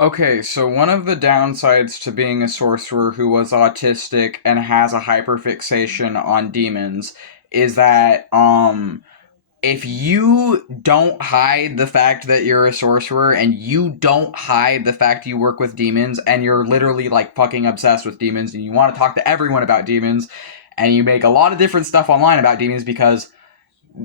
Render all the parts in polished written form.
Okay, so one of the downsides to being a sorcerer who was autistic and has a hyperfixation on demons is that if you don't hide the fact that you're a sorcerer and you don't hide the fact you work with demons and you're literally like fucking obsessed with demons and you want to talk to everyone about demons and you make a lot of different stuff online about demons because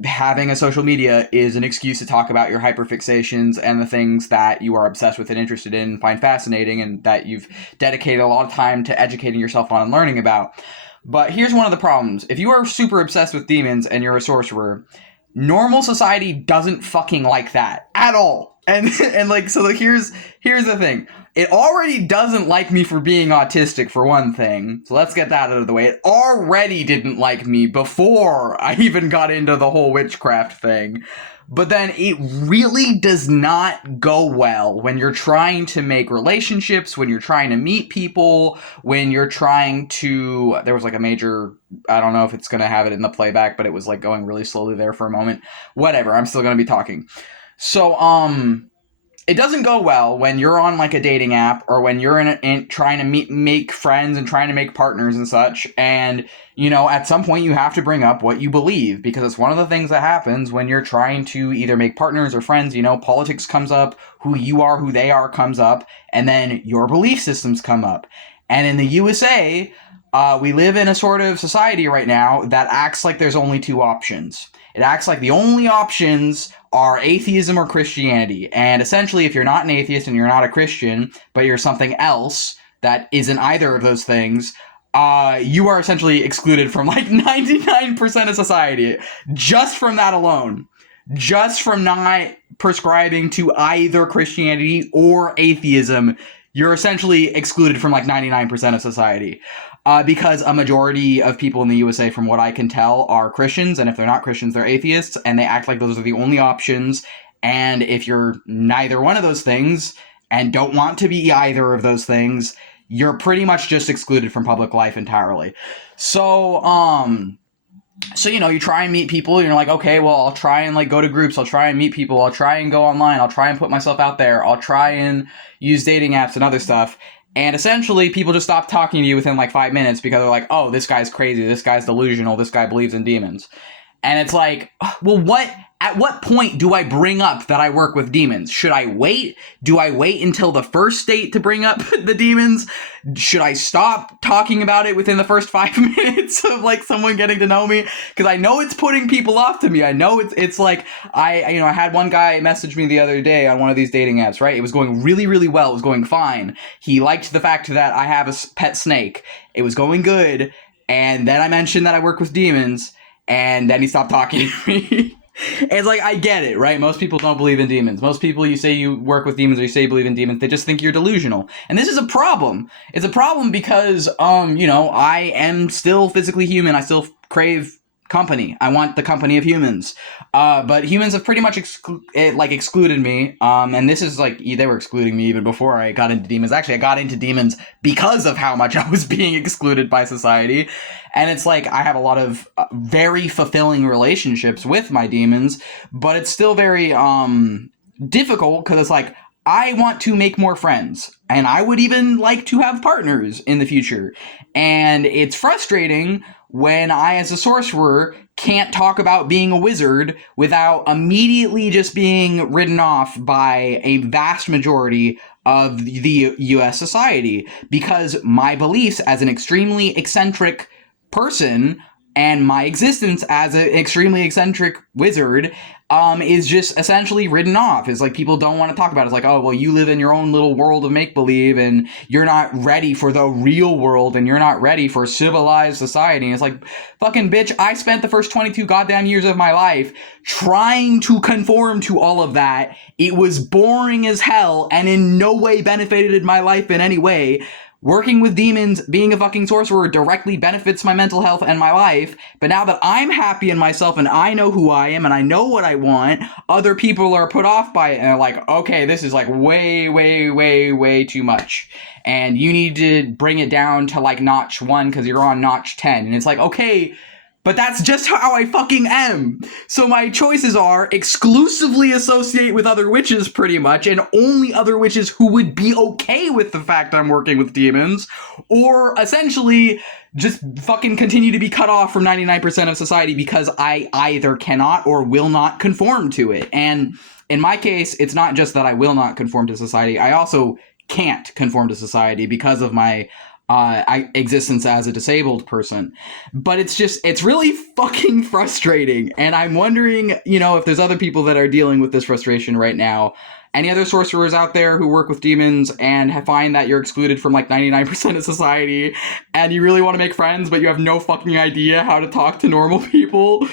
having a social media is an excuse to talk about your hyperfixations and the things that you are obsessed with and interested in and find fascinating and that you've dedicated a lot of time to educating yourself on and learning about. But here's one of the problems. If you are super obsessed with demons and you're a sorcerer, normal society doesn't fucking like that at all. And like so like here's the thing. It already doesn't like me for being autistic, for one thing. So let's get that out of the way. It already didn't like me before I even got into the whole witchcraft thing. But then it really does not go well when you're trying to make relationships, when you're trying to meet people, when you're trying to. There was like a major. I don't know if it's going to have it in the playback, but it was like going really slowly there for a moment. Whatever, I'm still going to be talking. So, it doesn't go well when you're on like a dating app or when you're trying to make friends and trying to make partners and such. And at some point you have to bring up what you believe because it's one of the things that happens when you're trying to either make partners or friends. Politics comes up, who you are, who they are comes up, and then your belief systems come up. And in the USA, we live in a sort of society right now that acts like there's only two options. It acts like the only options are atheism or Christianity. And essentially, if you're not an atheist and you're not a Christian, but you're something else that isn't either of those things, you are essentially excluded from like 99% of society. Just from that alone. Just from not prescribing to either Christianity or atheism, you're essentially excluded from like 99% of society. Because a majority of people in the USA, from what I can tell, are Christians, and if they're not Christians, they're atheists, and they act like those are the only options. And if you're neither one of those things and don't want to be either of those things, you're pretty much just excluded from public life entirely. So you try and meet people and you're like, okay, well, I'll try and like go to groups, I'll try and meet people, I'll try and go online, I'll try and put myself out there, I'll try and use dating apps and other stuff. And essentially people just stop talking to you within like 5 minutes because they're like, oh, this guy's crazy, this guy's delusional, this guy believes in demons. And it's like, well, at what point do I bring up that I work with demons? Should I wait? Do I wait until the first date to bring up the demons? Should I stop talking about it within the first 5 minutes of like someone getting to know me? Because I know it's putting people off to me. I know it's like I had one guy message me the other day on one of these dating apps, right? It was going really, really well. It was going fine. He liked the fact that I have a pet snake. It was going good. And then I mentioned that I work with demons. And then he stopped talking to me. It's like, I get it, right? Most people don't believe in demons. Most people, you say you work with demons or you say you believe in demons, they just think you're delusional. And this is a problem. It's a problem because, I am still physically human. I still crave company. I want the company of humans. But humans have pretty much excluded me. And this is like, they were excluding me even before I got into demons. Actually, I got into demons because of how much I was being excluded by society. And it's like, I have a lot of very fulfilling relationships with my demons, but it's still very difficult because it's like, I want to make more friends, and I would even like to have partners in the future. And it's frustrating when I, as a sorcerer, can't talk about being a wizard without immediately just being written off by a vast majority of the US society, because my beliefs as an extremely eccentric person and my existence as an extremely eccentric wizard is just essentially written off. It's like people don't want to talk about it. It's like, oh, well, you live in your own little world of make-believe and you're not ready for the real world and you're not ready for civilized society. And it's like, fucking bitch, I spent the first 22 goddamn years of my life trying to conform to all of that. It was boring as hell and in no way benefited my life in any way. Working with demons, being a fucking sorcerer directly benefits my mental health and my life, but now that I'm happy in myself and I know who I am and I know what I want, other people are put off by it and are like, okay, this is like way, way, way, way too much. And you need to bring it down to like notch 1 because you're on notch 10. And it's like, okay, But that's just how I fucking am. So my choices are exclusively associate with other witches, pretty much, and only other witches who would be okay with the fact that I'm working with demons, or essentially just fucking continue to be cut off from 99% of society because I either cannot or will not conform to it. And in my case, it's not just that I will not conform to society, I also can't conform to society because of my existence as a disabled person. But it's really fucking frustrating. And I'm wondering, if there's other people that are dealing with this frustration right now. Any other sorcerers out there who work with demons and find that you're excluded from like 99% of society and you really want to make friends, but you have no fucking idea how to talk to normal people?